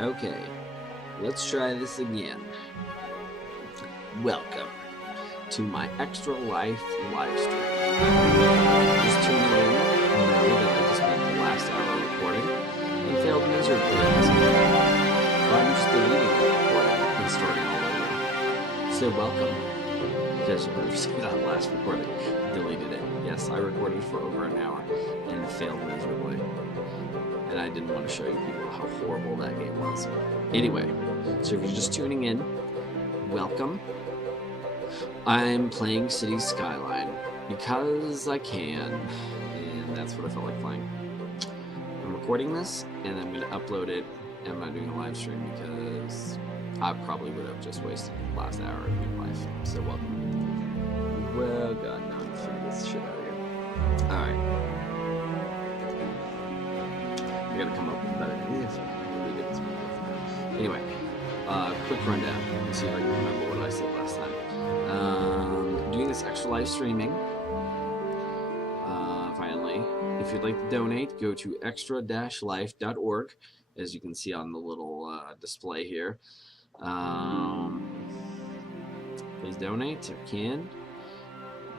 Okay, let's try this again. Welcome to my Extra Life live stream. Just tuning in, know that I just spent the last hour recording and failed miserably at this game. So I'm just deleting the recording and starting all over. So welcome, because you've never seen that last recording. Deleted it. Yes, I recorded for over an hour and failed miserably. And I didn't want to show you people how horrible that game was. Anyway, so if you're just tuning in, welcome. I'm playing City Skyline because I can, and that's what I felt like playing. I'm recording this, and I'm going to upload it, and I'm not doing a live stream because I probably would have just wasted the last hour of my life. So welcome. Well, God, now I'm figure this shit out of here. Alright. I gotta come up with better names. Anyway, quick rundown. Let's see if I can remember what I said last time. Doing this extra live streaming. Finally, if you'd like to donate, go to extra-life.org, as you can see on the little display here. Please donate if you can.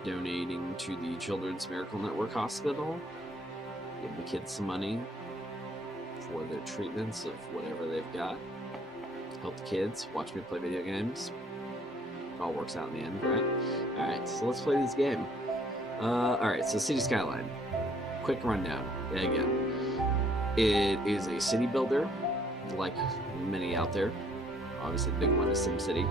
Donating to the Children's Miracle Network Hospital. Give the kids some money for their treatments of whatever they've got. Help the kids, watch me play video games. It all works out in the end, right? Alright, so let's play this game. Alright, so City Skyline. Quick rundown, again. It is a city builder, like many out there. Obviously the big one is SimCity.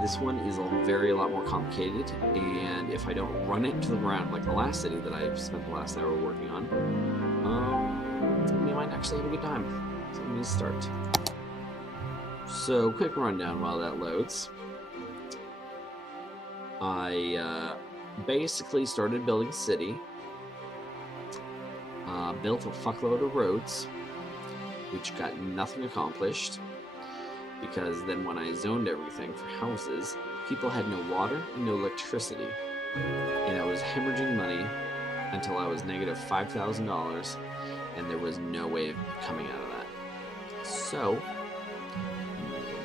This one is a lot more complicated, and if I don't run it into the ground like the last city that I spent the last hour working on, we might actually have a good time. So I'm going to start. So, quick rundown while that loads. I basically started building a city, built a fuckload of roads, which got nothing accomplished, because then when I zoned everything for houses, people had no water and no electricity, and I was hemorrhaging money until I was negative $5,000, and there was no way of coming out of that. So,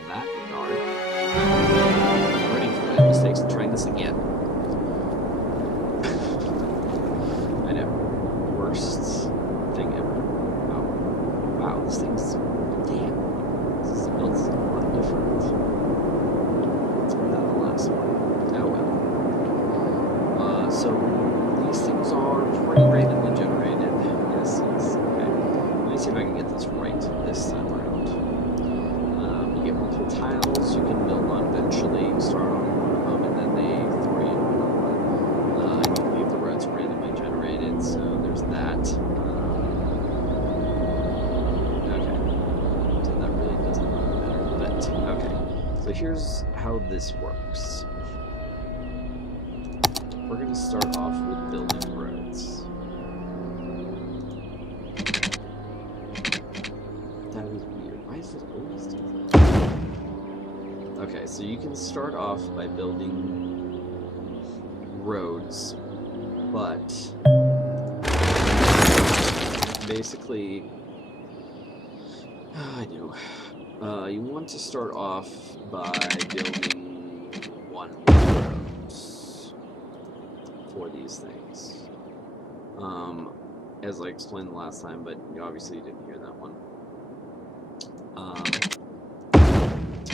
in that regard, I'm learning from my mistakes and trying this again. I know, worst thing ever. Oh, wow, this thing's, damn, this built a lot different than the last one. Oh well. So, these things are pretty randomly generated. Yes, okay. Let me see if I can get this right this time around. You get multiple tiles you can build on eventually. You start on one of them, and then they throw you into another one. You can leave the roads randomly generated, so there's that. Okay. So that really doesn't matter, but okay. So here's how this works. We're going to start off with building roads. That was weird. Why does it always do that? Okay, so you can start off by building roads, but basically, I know, you want to start off by building one-way roads for these things. As I explained the last time, but you obviously didn't hear that one.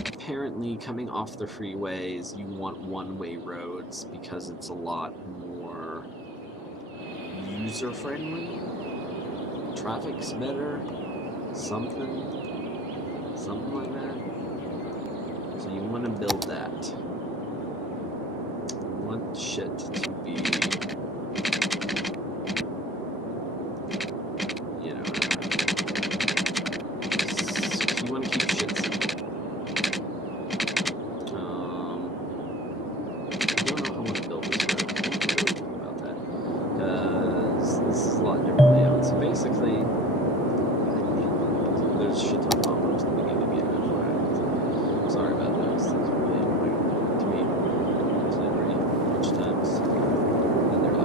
Apparently, coming off the freeways, you want one-way roads because it's a lot more user-friendly. Traffic's better. Something like that. So you want to build that. You want shit to be, you want to keep shit simple. I don't know how I want to build this road. I don't really think about that, because this is a lot different layout. So basically, there's shit ton of pop-ups at the beginning of the end. Sorry about those. Things are really annoying to me. Actually, pretty much times. And they're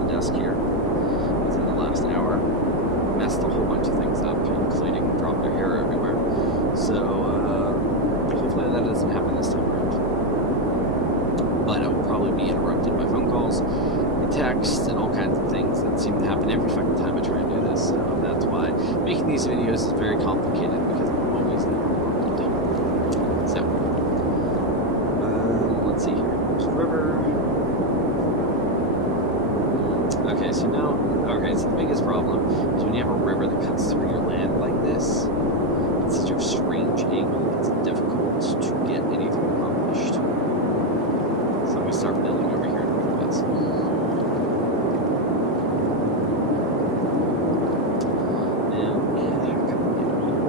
on the desk here within the last hour. Messed a whole bunch of things up, including dropped their hair everywhere. So hopefully that doesn't happen this time around. But I will probably be interrupted by phone calls, texts, and all kinds of things that seem to happen every fucking time I try and do this. So that's why making these videos is very complicated, because I'm always interrupted. So let's see here. There's a river. Okay, so now, so the biggest problem is when you have a river that cuts through your land like this. It's such a strange angle, it's difficult to get anything accomplished. So I'm going to start building over here in Northwest.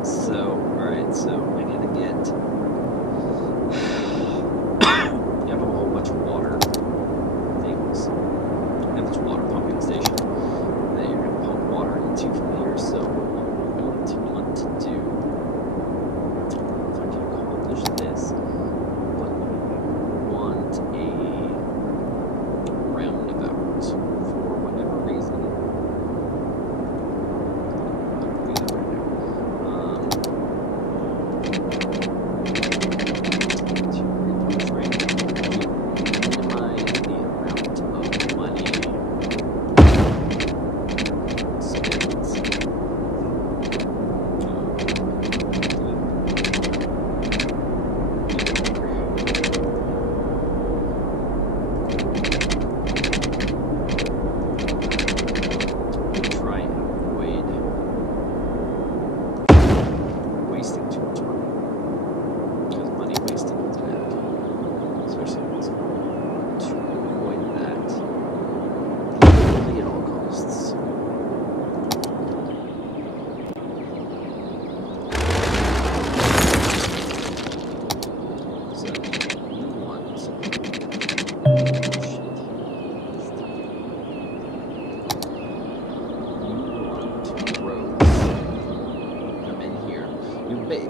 So, alright, so I gotta get... you have a whole bunch of water things. You have this water pumping station that you're going to pump water into from here. So what we're going to want to do, I don't know if I can accomplish this, but we want a roundabout for whatever reason. I'm going to do that right now.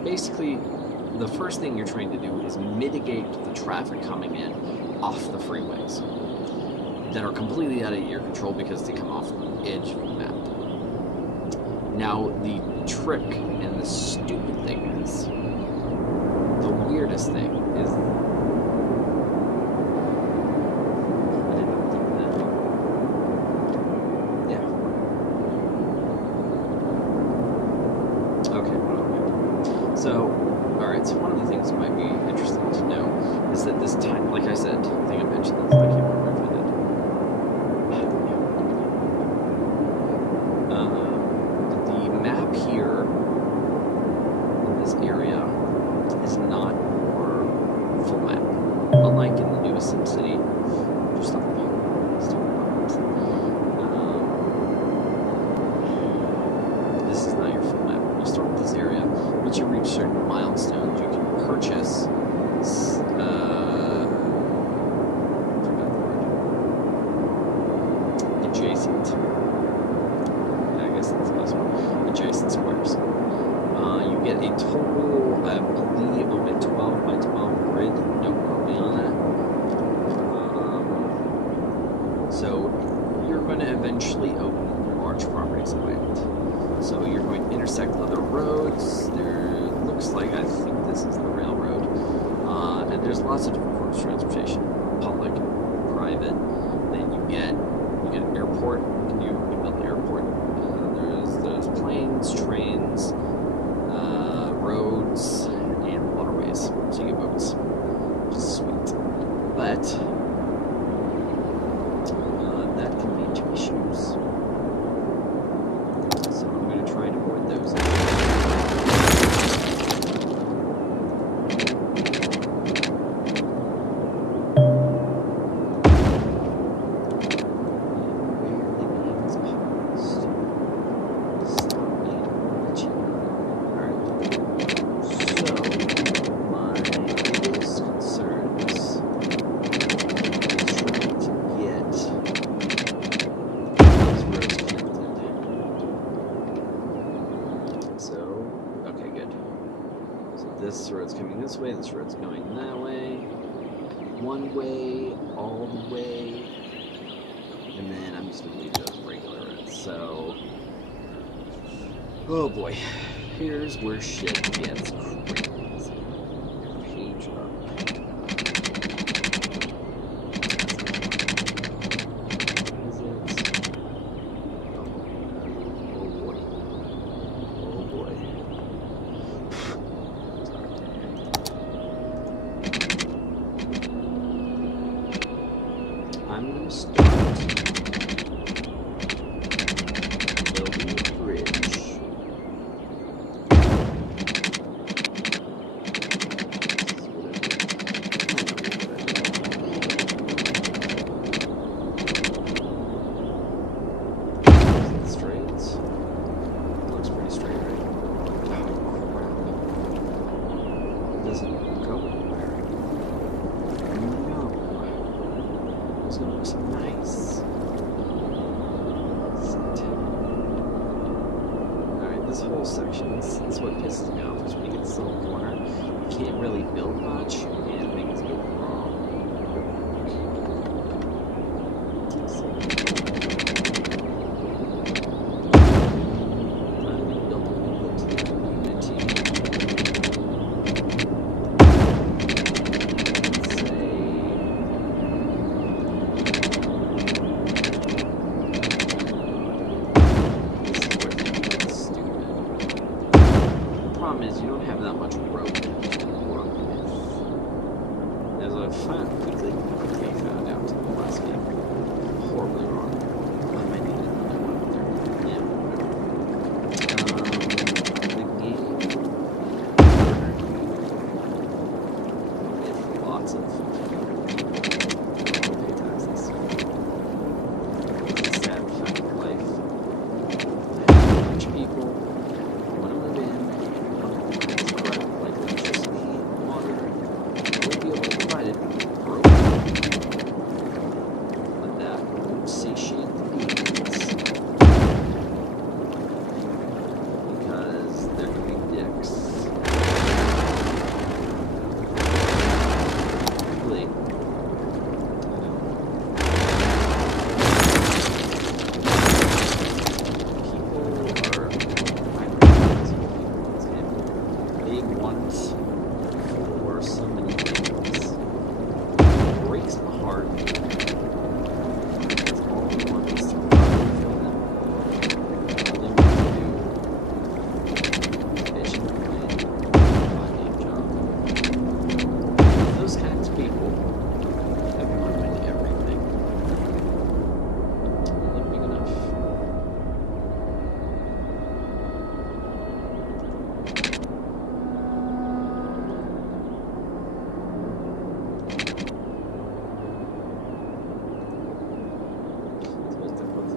Basically, the first thing you're trying to do is mitigate the traffic coming in off the freeways that are completely out of your control because they come off the edge of the map. Now, the trick and the stupid thing is, the weirdest thing is, I didn't know that. Yeah. Okay. So, alright, so one of the things that might be interesting to know is that this time, like I said, I think I mentioned this, I can't remember if I did. The map here in this area is not your full map. Unlike in the newest SimCity, just stop this is not your full map. You start with this area. Once you reach certain milestones, you can purchase, adjacent, I guess that's the best one, adjacent squares. You get a total, I believe, of a 12 by 12 grid. Don't quote me on that. So you're going to eventually own large properties of land. So you're going to intersect other roads. There looks like, I think this is the railroad. And there's lots of different forms of transportation. Public, private. Then you get an airport. You build an airport. There's planes, trains, roads, and waterways. So you get boats. Which is sweet. But that can lead to issues. So I'm going to try and avoid those. This road's coming this way, this road's going that way. One way, all the way. And then I'm just going to leave it as regular red. So, oh boy, here's where shit gets crazy. Page up. I'm going to start building a bridge. Is it straight? Looks pretty straight, right? Oh, crap. It doesn't go anywhere. No. It's gonna look so nice. Alright, this whole section, this is what pisses me off, is when you get to this little corner, you can't really build much, and things go wrong. Finally built a little bit to the community. Is you don't have that much rope to work with. As I quickly found out in the last game, horribly wrong. I might need another one there. Yeah. The game with lots of pay taxes. It's a sad fact of life. A bunch of people want to move in.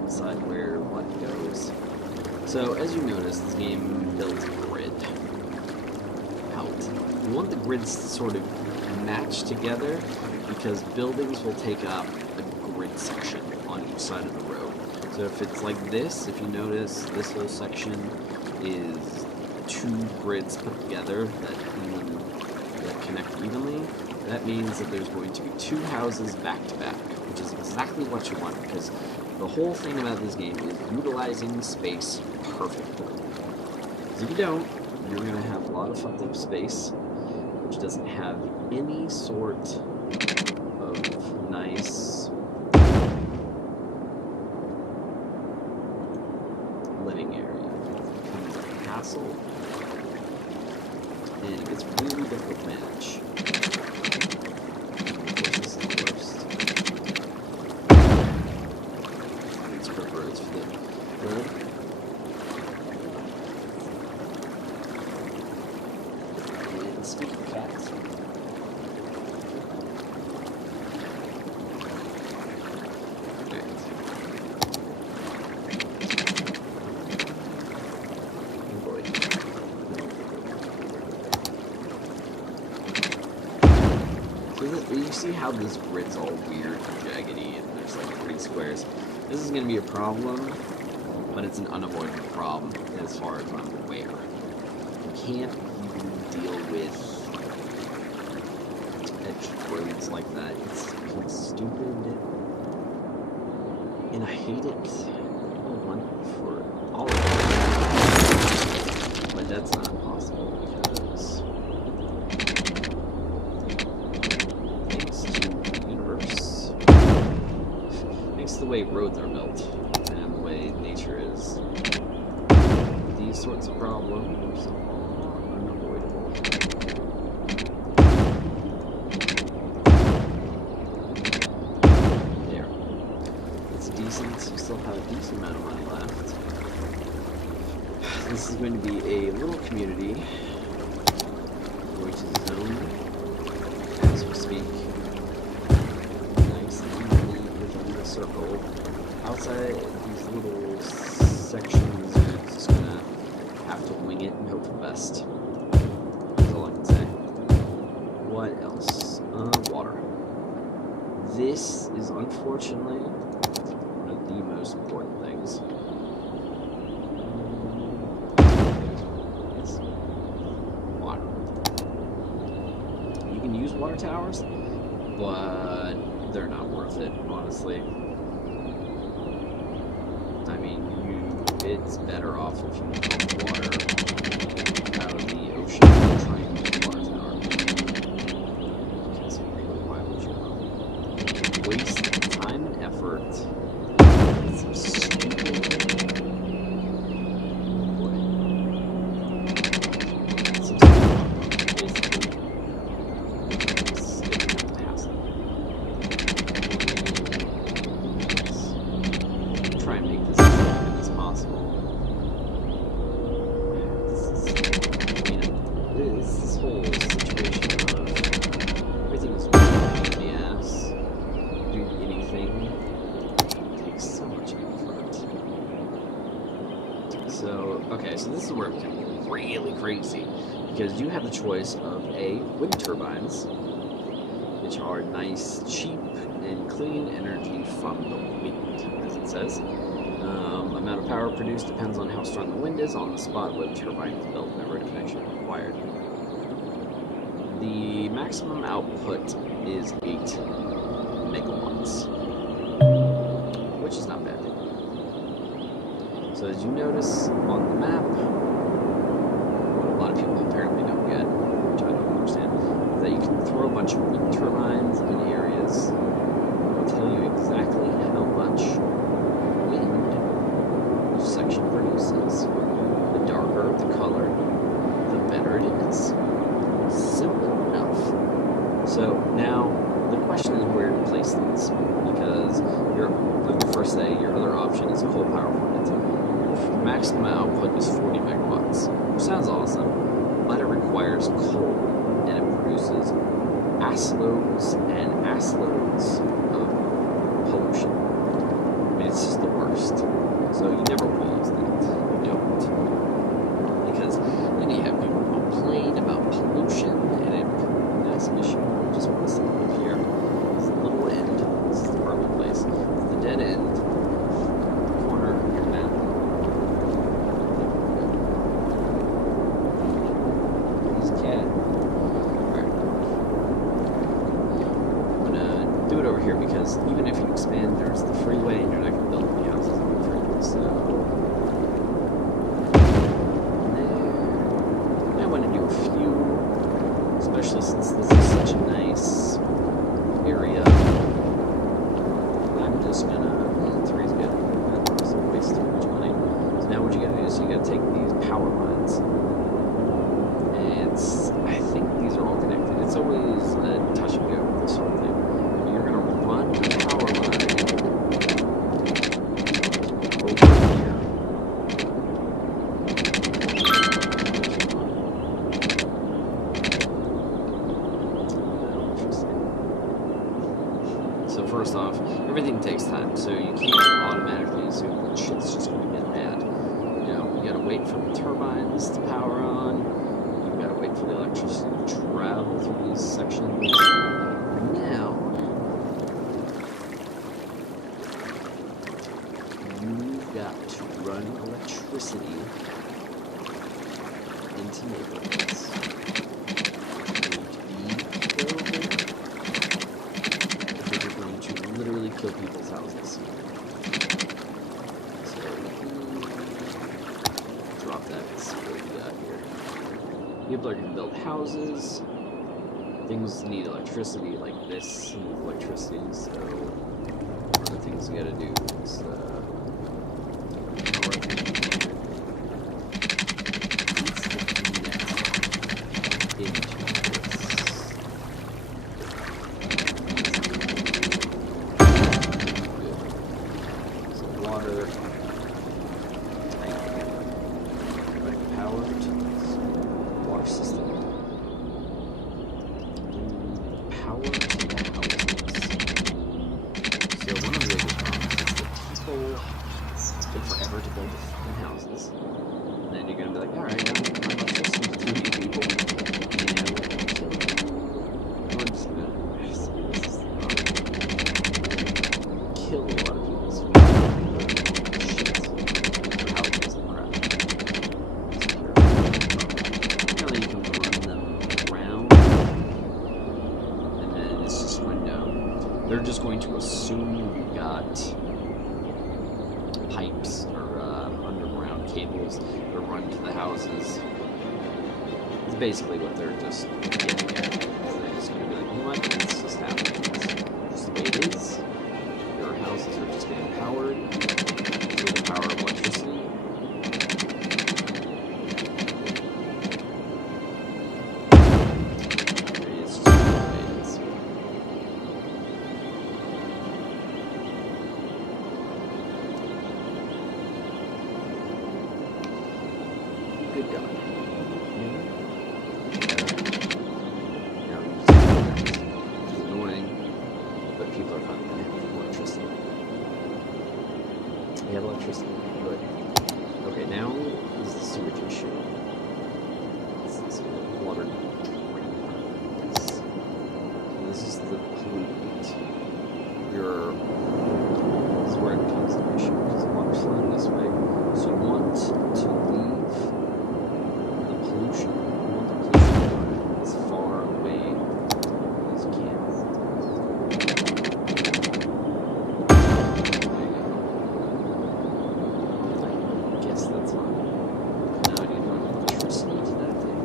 Decide where what goes. So as you notice, this game builds a grid out. You want the grids to sort of match together because buildings will take up a grid section on each side of the road. So if it's like this, if you notice, this whole section is two grids put together that connect evenly. That means that there's going to be two houses back to back, which is exactly what you want because the whole thing about this game is utilizing space perfectly. Because if you don't, you're going to have a lot of fucked up space, which doesn't have any sort of nice living area. It becomes like a hassle, and it gets really difficult to manage. You see how this grid's all weird and jaggedy and there's like 3 squares. This is going to be a problem, but it's an unavoidable problem as far as I'm aware. You can't even deal with edged roads like that. It's stupid. And I hate it. I want for all of it. But that's not possible because thanks to the universe, thanks to the way roads are built and the way nature is, these sorts of problems are unavoidable. There. It's decent. You still have a decent amount of money left. This is going to be a little community, which is zoned as we speak. Nice and evenly within the circle. Outside these little sections, you're just gonna have to wing it and hope for the best. That's all I can say. What else? Water. This is unfortunately one of the most important things. Water. You can use water towers, but they're not worth it, honestly. I mean, it's better off if you pump water out of the ocean and try and use water tower. Because really, why would you waste time and effort with some stupid try and make this as good as possible. This whole situation of everything is really in the ass. Do anything takes so much effort. So, okay, so this is where it becomes really crazy because you have the choice of A, wind turbines, which are nice, cheap, and clean energy from the wind, as it says. Amount of power produced depends on how strong the wind is on the spot where the turbine is built and the road connection required. The maximum output is 8 megawatts, which is not bad. So as you notice on the map, what a lot of people apparently don't get, which I don't understand, is that you can throw a bunch of wind turbines in areas. It'll tell you exactly how much wind each section produces. The darker the color, the better it is. Simple enough. So now the question is where to place these, because let me first say your other option is a coal power plant. The maximum output is 40 megawatts, which sounds awesome, but it requires coal and it produces assloads and assloads of pollution. I mean, it's just the worst. So you never want to use that. You don't. Because then you have people complain about pollution and that's an issue. We just want to sit up here. It's the little end. This is the perfect place. It's the dead end. Corner of your map. He's a cat. Alright. I'm gonna do it over here because even if you expand, there's the freeway and you're not gonna build any houses on the freeway. So there. I want to do a few, especially since this is such a nice area. I'm just gonna, three's good. That doesn't waste too much money. So now what you gotta do is you gotta take these power lines. And I think these are all connected. It's always a touch and go with this sort of thing. You're gonna run the power line over here. So first off, everything takes time, so you can't automatically assume that shit's just going to get bad. You know, you gotta wait for the turbines to power on, you gotta wait for the electricity to travel through these sections. Now, you've got to run electricity into neighborhoods. Literally kill people's houses. That's what we got here. People are going to build houses. Things need electricity, like this needs electricity, so one of the things you gotta do is water, power to this water system. Power to the houses. So one of the biggest problems is that people take forever to build the fucking houses. And then you're gonna be like, alright, I'm electricity to 2 people. And kill them. We're just gonna kill a lot of people's shit for houses and crap. Apparently you can run them around, and then it's just when they're just going to assume you've got pipes or underground cables that run to the houses. It's basically what they're just getting at. They're just going to be like, you know what, it's just happening. It's just the way it is. Your houses are just getting powered through the power of electricity. It's just the way it is. Good God. Now, which is annoying, but people are finally going to have electricity. We have electricity. Good. Okay, now is the sewage issue. This is water. This is the pollutant. This is where it becomes an issue because the water's flowing this way. So you want to leave the pollution. You want the pollution as far away as you can. I guess that's on. Now I need to run electricity to that thing.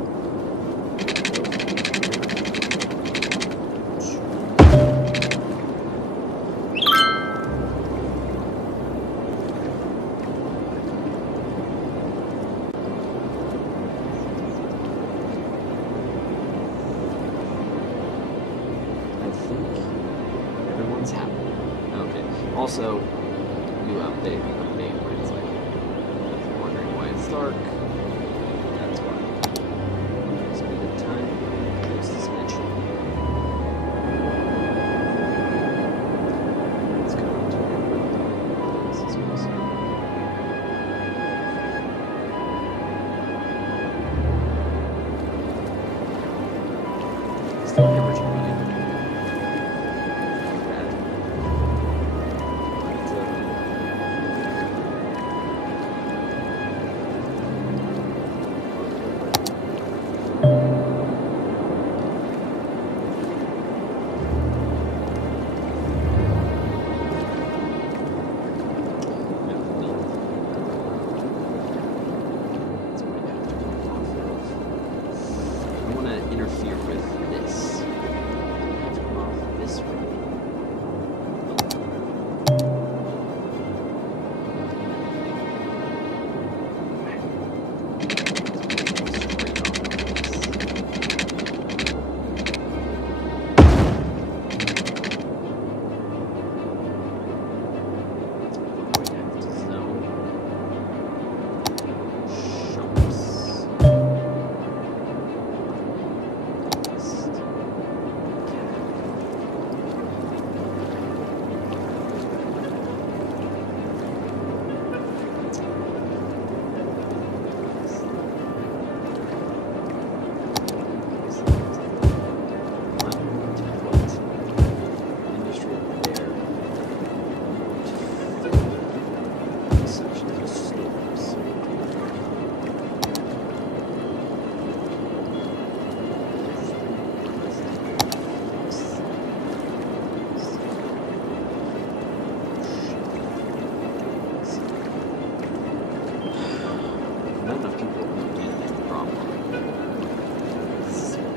I think everyone's happy. Okay. Also, you update where it's like, if you're wondering why it's dark, that's why. Speed of time, there's this mention. Let's go to this is awesome. Still hemorrhaging money.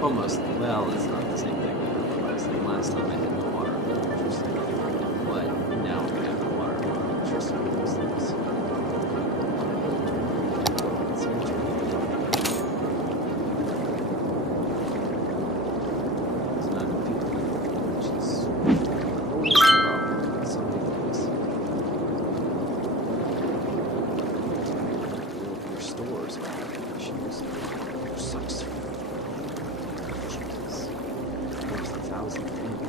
Almost. Well, it's not the same thing. Last time I hit the water, but now we have the water. Interesting with those things. It's not enough people, which is always a problem with so many things. Your stores are having issues. Which sucks. There's 1,000 people.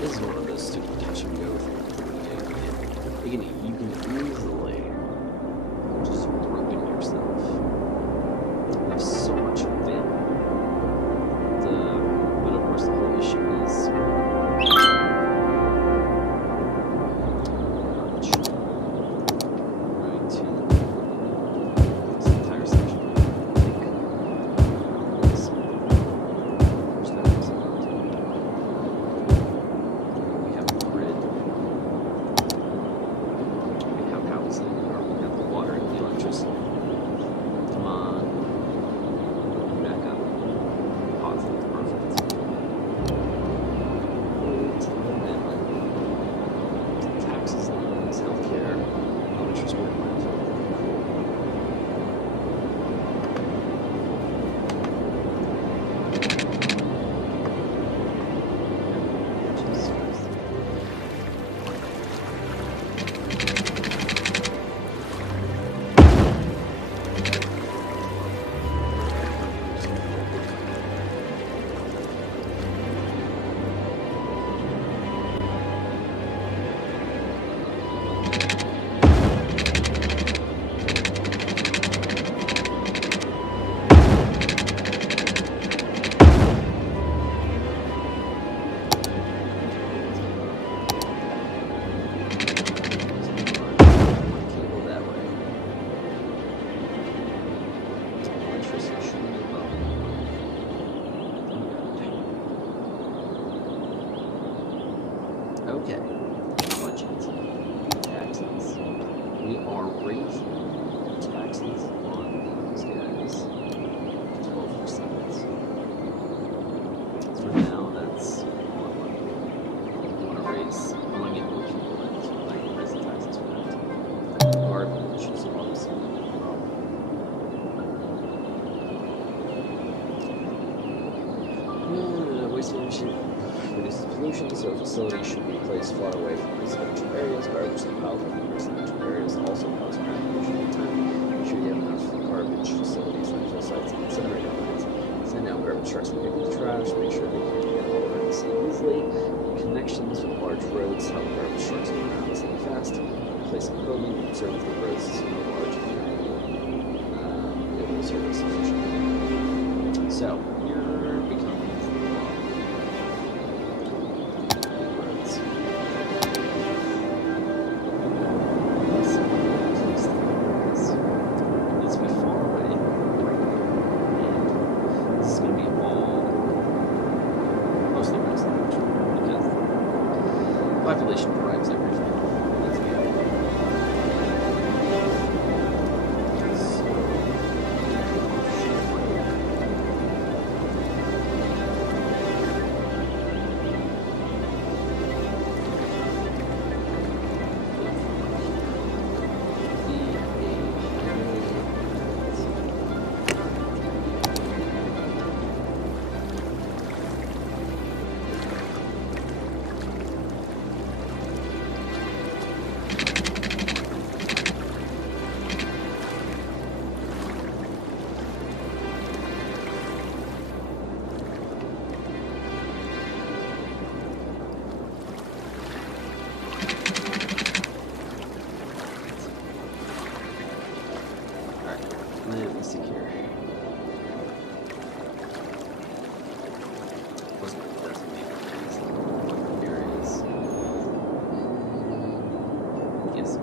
This is one of those stupid touch and go things. You can easily just ruin yourself. You have so much available. But of course the whole issue is okay. Budget. Taxes. We are raising taxes on these guys 12%. For now, that's what we want to raise. I want to get more people in, so I can raise the taxes for that. Garbage is obviously a problem. Waste management reduces pollution, so facilities should be placed far away from residential areas. Garbage that piles up in residential areas also cause crowd pollution over time. Make sure you have enough garbage facilities, landfill sites, and incinerator plants. Send out garbage trucks for picking trash. Make sure they can get all around the city easily. Connections with large roads help garbage trucks get around the city fast. Place a building, observe if the roads is large and able to service efficiently. So, you're becoming population drives everything. Let's be Let me see here. Wasn't it designated areas? Yes.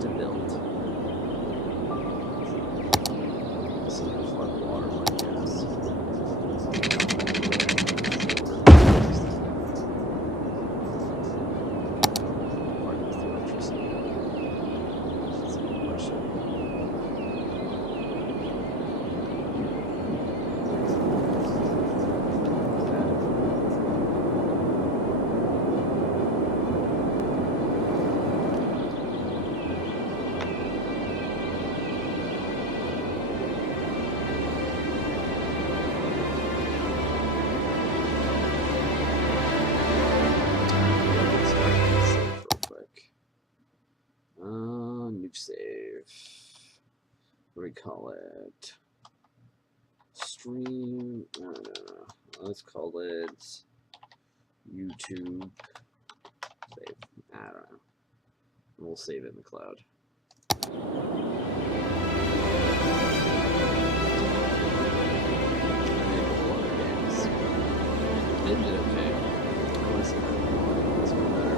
To build. So there's a lot of water, I guess. Pardon the electricity. That's a good question. Save. What do we call it? Stream. I don't know. Let's call it YouTube. Save. I don't know. We'll save it in the cloud. It did okay. I want to see if it's better.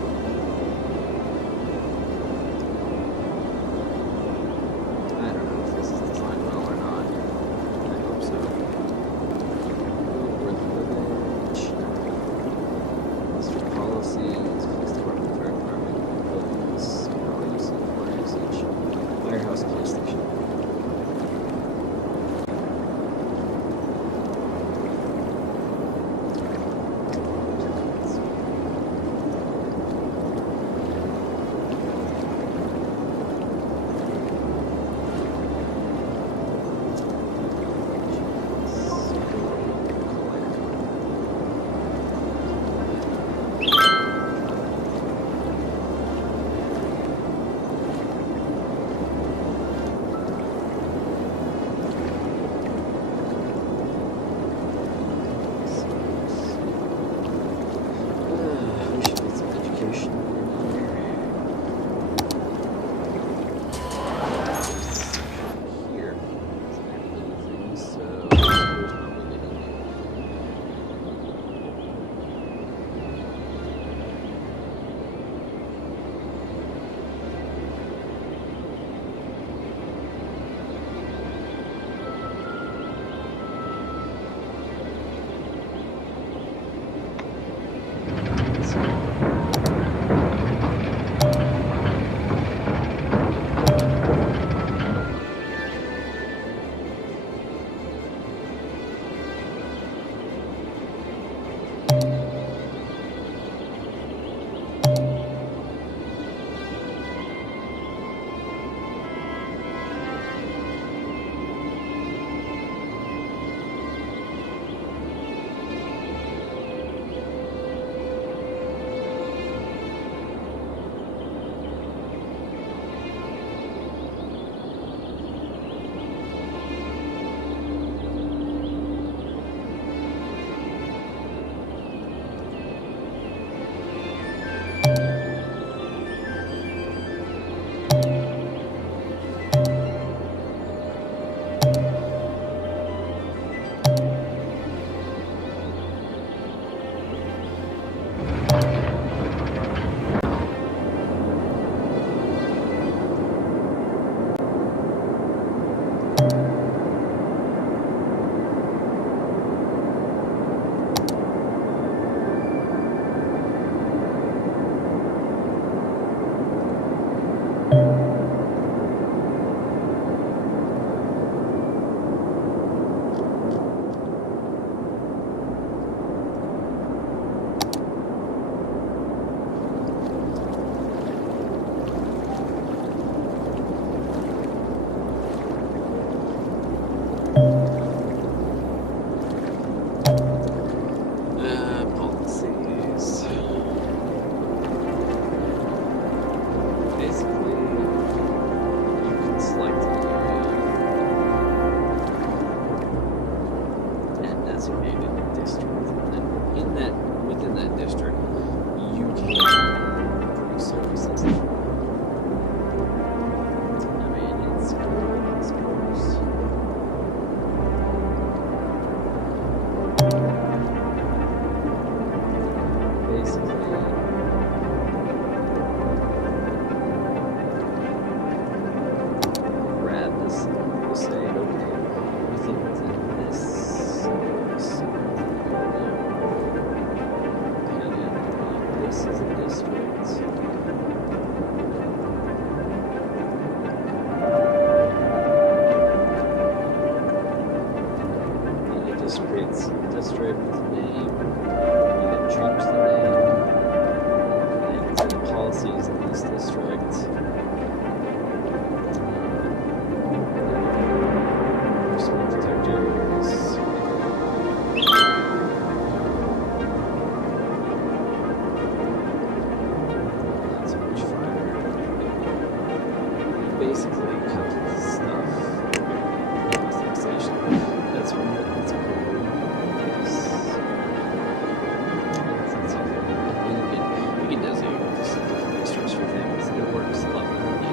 basically cut this stuff. Fixation. That's what it's called. You can designate different registers for things. It works a lot better than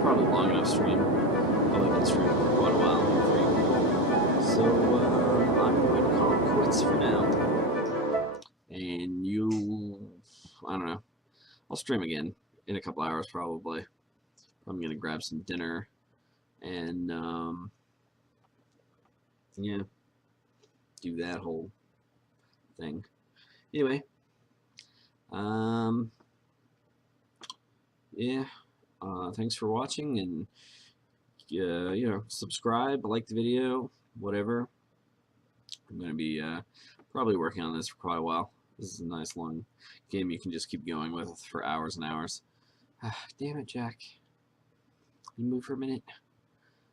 probably long enough stream. Probably been streaming for quite a while. So I'm going to call it quits for now. And I don't know. I'll stream again in a couple hours probably. I'm gonna grab some dinner and yeah, do that whole thing. Anyway, yeah. Thanks for watching, and you know, subscribe, like the video, whatever. I'm gonna be probably working on this for quite a while. This is a nice long game you can just keep going with for hours and hours. Damn it, Jack. You move for a minute.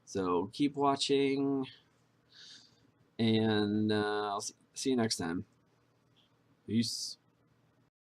So keep watching, and I'll see you next time. Peace.